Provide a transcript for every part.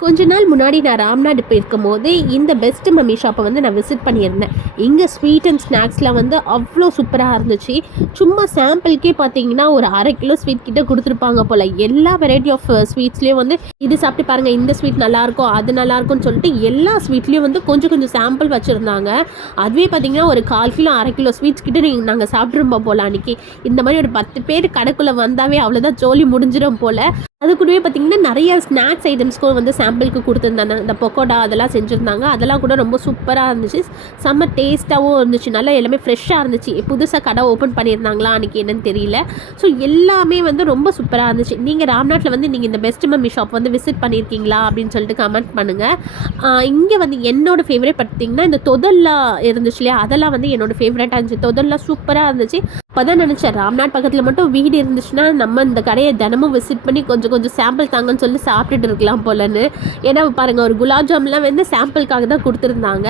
கொஞ்ச நாள் முன்னாடி நான் ராம்நாடு போயிருக்கும்போது இந்த பெஸ்ட் மம்மி ஷாப்பை வந்து நான் விசிட் பண்ணியிருந்தேன். இங்கே ஸ்வீட் அண்ட் ஸ்நாக்ஸ்லாம் வந்து அவ்வளோ சூப்பராக இருந்துச்சு. சும்மா சாம்பிளுக்கே பார்த்தீங்கன்னா ஒரு 1/2 கிலோ ஸ்வீட் கிட்ட கொடுத்துருப்பாங்க போல். எல்லா வெரைட்டி ஆஃப் ஸ்வீட்ஸ்லேயும் வந்து இது சாப்பிட்டு பாருங்கள், இந்த ஸ்வீட் நல்லாயிருக்கும், அது நல்லாயிருக்கும்னு சொல்லிட்டு எல்லா ஸ்வீட்லேயும் வந்து கொஞ்சம் கொஞ்சம் சாம்பிள் வச்சுருந்தாங்க. அதுவே பார்த்தீங்கன்னா ஒரு 1/4 கிலோ 1/2 கிலோ ஸ்வீட்ஸ் கிட்ட நாங்கள் சாப்பிட்ருப்போம் போல் அன்றைக்கி. இந்த மாதிரி ஒரு 10 பேர் கடைக்குள்ளே வந்தாவே அவ்வளோதான், ஜோலி முடிஞ்சிடும் போல். அது கூடவே பார்த்திங்கன்னா நிறைய ஸ்நாக்ஸ் ஐட்டம்ஸ்க்கும் வந்து சாம்பிளுக்கு கொடுத்துருந்தாங்க. இந்த பக்கோடா அதெல்லாம் செஞ்சுருந்தாங்க. அதெல்லாம் கூட ரொம்ப சூப்பராக இருந்துச்சு, செம்ம டேஸ்ட்டாகவும் இருந்துச்சு, நல்லா எல்லாமே ஃப்ரெஷ்ஷாக இருந்துச்சு. புதுசாக கடை ஓப்பன் பண்ணியிருந்தாங்களா அன்றைக்கி என்னன்னு தெரியல. ஸோ எல்லாமே வந்து ரொம்ப சூப்பராக இருந்துச்சு. நீங்கள் ராம்நாட்டில் வந்து நீங்கள் இந்த பெஸ்ட் மம்மி ஷாப் வந்து விசிட் பண்ணியிருக்கீங்களா அப்படின்னு சொல்லிட்டு கமெண்ட் பண்ணுங்கள். இங்கே வந்து என்னோடய ஃபேவரட் பார்த்திங்கன்னா இந்த தொதல்லா இருந்துச்சு இல்லையா, அதெல்லாம் வந்து என்னோடய ஃபேவரட்டாக இருந்துச்சு. தொதல்லா சூப்பராக இருந்துச்சு. அப்போ தான் நினச்சேன், ராம்நாட் பக்கத்தில் மட்டும் வீடு இருந்துச்சுன்னா நம்ம இந்த கடையை தினமும் விசிட் பண்ணி கொஞ்சம் கொஞ்சம் சாம்பிள் தாங்கன்னு சொல்லி சாப்பிட்டுட்டு இருக்கலாம் போலன்னு. ஏன்னா பாருங்கள், ஒரு குலாப் ஜாம்லாம் வந்து சாம்பிளுக்காக தான் கொடுத்துருந்தாங்க.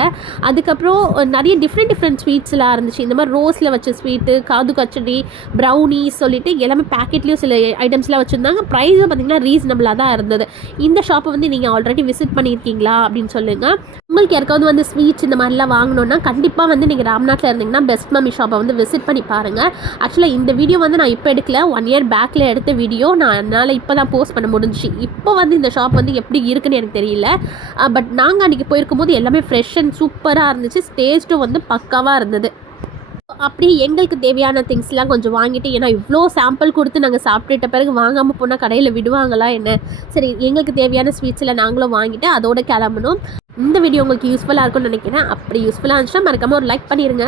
அதுக்கப்புறம் நிறைய டிஃப்ரெண்ட் ஸ்வீட்ஸ்லாம் இருந்துச்சு. இந்த மாதிரி ரோஸில் வச்ச ஸ்வீட்டு, காது கச்சடி, ப்ரௌனி சொல்லிட்டு எல்லாமே பேக்கெட்லேயும் சில ஐட்டம்ஸ்லாம் வச்சுருந்தாங்க. ப்ரைஸும் பார்த்திங்கன்னா ரீசனபிளாக தான் இருந்தது. இந்த ஷாப்பை வந்து நீங்கள் ஆல்ரெடி விசிட் பண்ணியிருக்கீங்களா அப்படின்னு சொல்லுங்கள். உங்களுக்கு யாருக்காவது வந்து ஸ்வீட்ஸ் இந்த மாதிரிலாம் வாங்கணுன்னா கண்டிப்பாக வந்து நீங்கள் ராம்நாட்டில் இருந்தீங்கன்னா பெஸ்ட் மம்மி ஷாப்பை வந்து விசிட் பண்ணி பாருங்கள். ஆக்சுவலாக இந்த வீடியோ வந்து நான் இப்போ எடுக்கல, 1 இயர் பேக்கில் எடுத்த வீடியோ. நான் என்னால் இப்போ தான் போஸ்ட் பண்ண முடிஞ்சிச்சு. இப்போ வந்து இந்த ஷாப் வந்து எப்படி இருக்குன்னு எனக்கு தெரியல. பட் நாங்கள் அன்றைக்கி போயிருக்கும் போது எல்லாமே ஃப்ரெஷ் அண்ட் சூப்பராக இருந்துச்சு. டேஸ்ட்டும் வந்து பக்காவாக இருந்தது. அப்படி எங்களுக்கு தேவையான திங்ஸ்லாம் கொஞ்சம் வாங்கிட்டு, ஏன்னா இவ்வளோ சாம்பிள் கொடுத்து நாங்கள் சாப்பிட்டுட்ட பிறகு வாங்காமல் போனால் கடையில் விடுவாங்களா என்ன, சரி எங்களுக்கு தேவையான ஸ்வீட்ஸில் நாங்களும் வாங்கிட்டு அதோட கிளம்பணும். இந்த வீடியோ உங்களுக்கு யூஸ்ஃபுல்லாக இருக்கும்னு நினைக்கிறேன். அப்படி யூஸ்ஃபுல்லாக இருந்துச்சுன்னா மறக்காமல் ஒரு லைக் பண்ணிடுங்க.